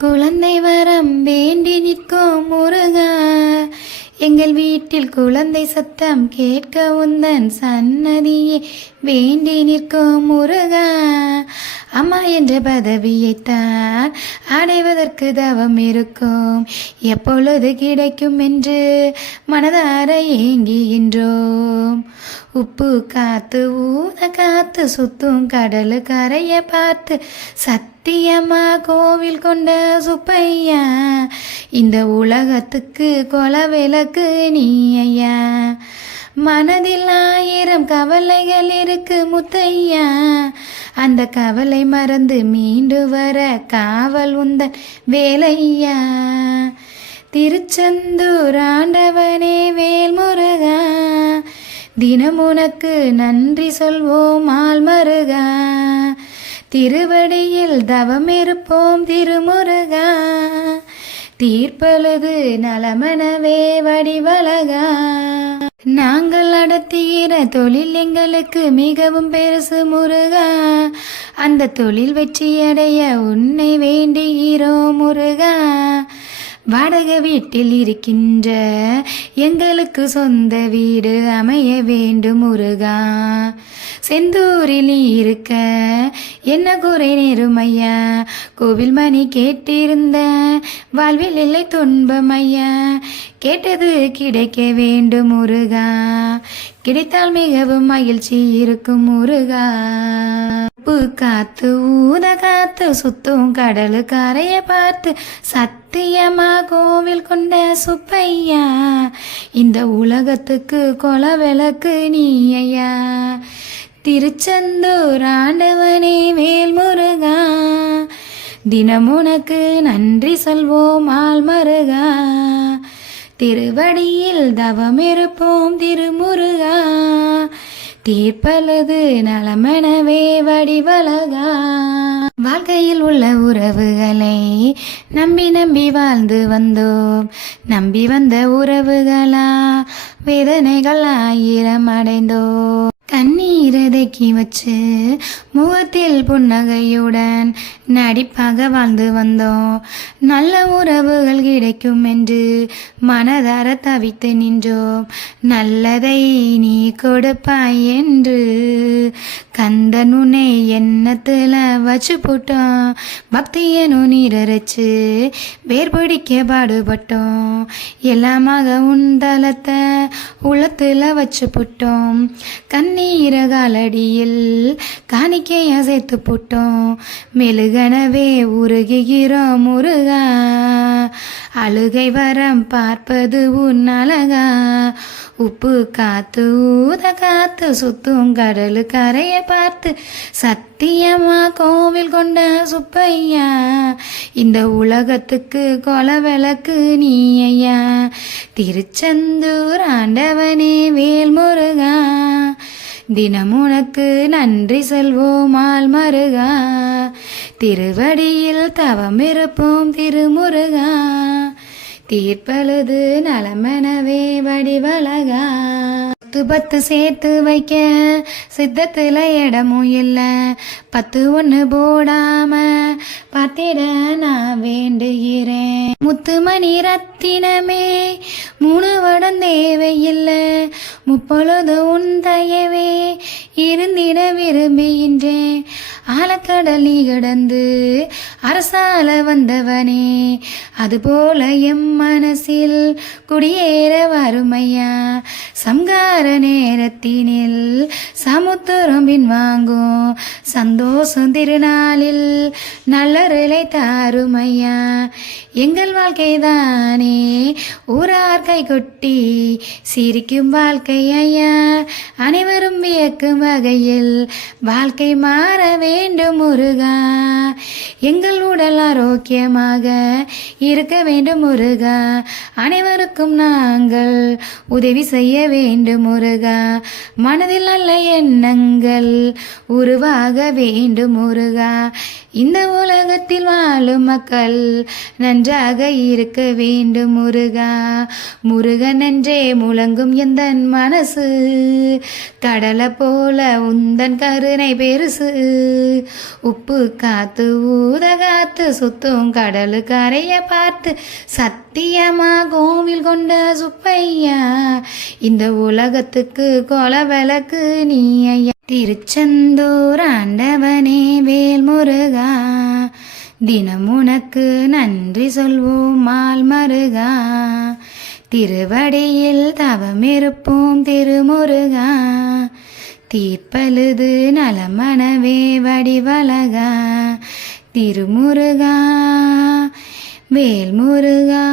குழந்தை வரம் வேண்டி நிற்கும் முருகா. எங்கள் வீட்டில் குழந்தை சத்தம் கேட்க உந்தன் சன்னதியே வேண்டி நிற்கும் முருகா. அம்மா என்ற பதவியைத்தான் அடைவதற்கு தவம் இருக்கும். எப்பொழுது கிடைக்கும் என்று மனதார ஏங்குகின்றோம் உப்பு காத்து ஊத காத்து சுத்தும் கடலு கரைய பார்த்து சத்தியமா கோவில் கொண்ட சுப்பையா இந்த உலகத்துக்கு கொல விளக்கு நீ ஐயா. மனதில் ஆயிரம் கவலைகள் இருக்கு முத்தையா அந்த கவலை மறந்து மீண்டு வர காவல் உந்தன் வேலையா. திருச்செந்தூர் ஆண்டவனே வேல்முருகா தினமுனக்கு நன்றி சொல்வோம் ஆள்மருகா. திருவடியில் தவம் இருப்போம் திருமுருகா. தீர்ப்பழுது நலமனவே வடிவலகா நாங்கள் நடத்துகிற தொழில் எங்களுக்கு மிகவும் பெருசு முருகா. அந்த தொழில் வெற்றியடைய உன்னை வேண்டுகிறோம் முருகா. வாடகை வீட்டில் இருக்கின்ற எங்களுக்கு சொந்த வீடு அமைய வேண்டும் முருகா. செந்தூரில் இருக்க என்ன குறை நேரும் ஐயா? கோவில் மணி கேட்டிருந்த வாழ்வில் இல்லை துன்பம் ஐயா. கேட்டது கிடைக்க வேண்டும் முருகா. கிடைத்தால் மிகவும் மகிழ்ச்சி இருக்கும் முருகா. உப்பு காத்து ஊத காத்து சுத்தும் கடலு கரைய பார்த்து சத்தியமா கோவில் கொண்ட சுப்பையா? இந்த உலகத்துக்கு கொல விளக்கு நீ ஐயா திருச்செந்தூர் ஆண்டவனே வேல்முருகா தினம் உனக்கு நன்றி சொல்வோம் ஆள்மருகா திருவடியில் தவம் இருப்போம் திருமுருகா. தீர்ப்பலது நலமெனவே வடிவலகா வாழ்க்கையில் உள்ள உறவுகளை நம்பி நம்பி வாழ்ந்து வந்தோம். நம்பி வந்த உறவுகளா வேதனைகள் ஆயிரம் அடைந்தோம். கண்ணீரதக்கி வச்சு முகத்தில் புன்னகையுடன் நடிப்பாக வாழ்ந்து வந்தோம். நல்ல உறவுகள் கிடைக்கும் என்று மனதார தவித்து நின்றோம். நல்லதை நீ கொடுப்பாய் என்று கந்தன் உன்னை எண்ணத்துல வச்சு போட்டோம். பக்தியனு நீரரைச்சு வேர் பிடிக்க பாடுபட்டோம். எல்லாமாக உந்தளத்தை தலத்தை வச்சு போட்டோம். கண்ணீர காலடியில் காணிக்கையா சேர்த்து போட்டோம். மெழுகனவே உருகுகிறோம் முருகா. அழுகை வரம் பார்ப்பது உன் அழகா. உப்பு காத்து ஊத காத்து சுத்தும் கடலு கரைய பார்த்து சத்தியமா கோவில் கொண்ட சுப்பையா இந்த உலகத்துக்கு கொல விளக்கு நீ ஐயா திருச்செந்தூர் ஆண்டவனே வேல்முருகா தினம் உனக்கு நன்றி செல்வோம் ஆள்மருகா திருவடியில் தவம் இருப்போம் திருமுருகா தீர்ப்பழுது நலமெனவே வடிவழகா. பத்து பத்து சேர்த்து வைக்க. சித்தத்துல இடமும் இல்லை. பத்து ஒன்று போடாம பார்த்திட நான் வேண்டுகிறேன். முத்துமணி ரத்தினமே மூணு வடம் தேவையில்லை. முப்பொழுது உன் தயவே இருந்திட விரும்புகின்றேன். ஆழக்கடல் கடந்து அரசால வந்தவனே அதுபோல எம் மனசில் குடியேற வறுமையா சம்கார நேரத்தினில் சமுத்திரம் பின் வாங்கும் சந்தோஷம் திருநாளில் நல்லருளை தாருமையா? எங்கள் வாழ்க்கைதானே ஊரார் கை கொட்டி சிரிக்கும் வாழ்க்கை ஐயா அனைவரும் வியக்கும் வகையில் வாழ்க்கை மாறவே வேண்டும் முருகா. எங்கள் உடல் ஆரோக்கியமாக இருக்க வேண்டும் முருகா. அனைவருக்கும் நாங்கள் உதவி செய்ய வேண்டும் முருகா. மனதில் நல்ல எண்ணங்கள் உருவாக வேண்டும் முருகா. இந்த உலகத்தில் வாழும் மக்கள் நன்றாக இருக்க வேண்டும் முருகா. முருகன் என்றே முழங்கும் எந்த மனசு? கடலை போல உந்தன் கருணை பெருசு. உப்பு காத்து ஊத காத்து சுத்தும் கடலு கரைய பார்த்து சத்தியமா கோவில் கொண்ட சுப்பையா. இந்த உலகத்துக்கு கொல விளக்கு நீ ஐயா. திருச்செந்தூர் ஆண்டவனே வேல் முருகா. தினம் உனக்கு நன்றி சொல்வோம் மால் மருகா. திருவடியில் தவமிருப்போம் திருமுருகா. தீர்ப்பழுது நலமனவே வடிவழகா. திருமுருகா வேல்முருகா.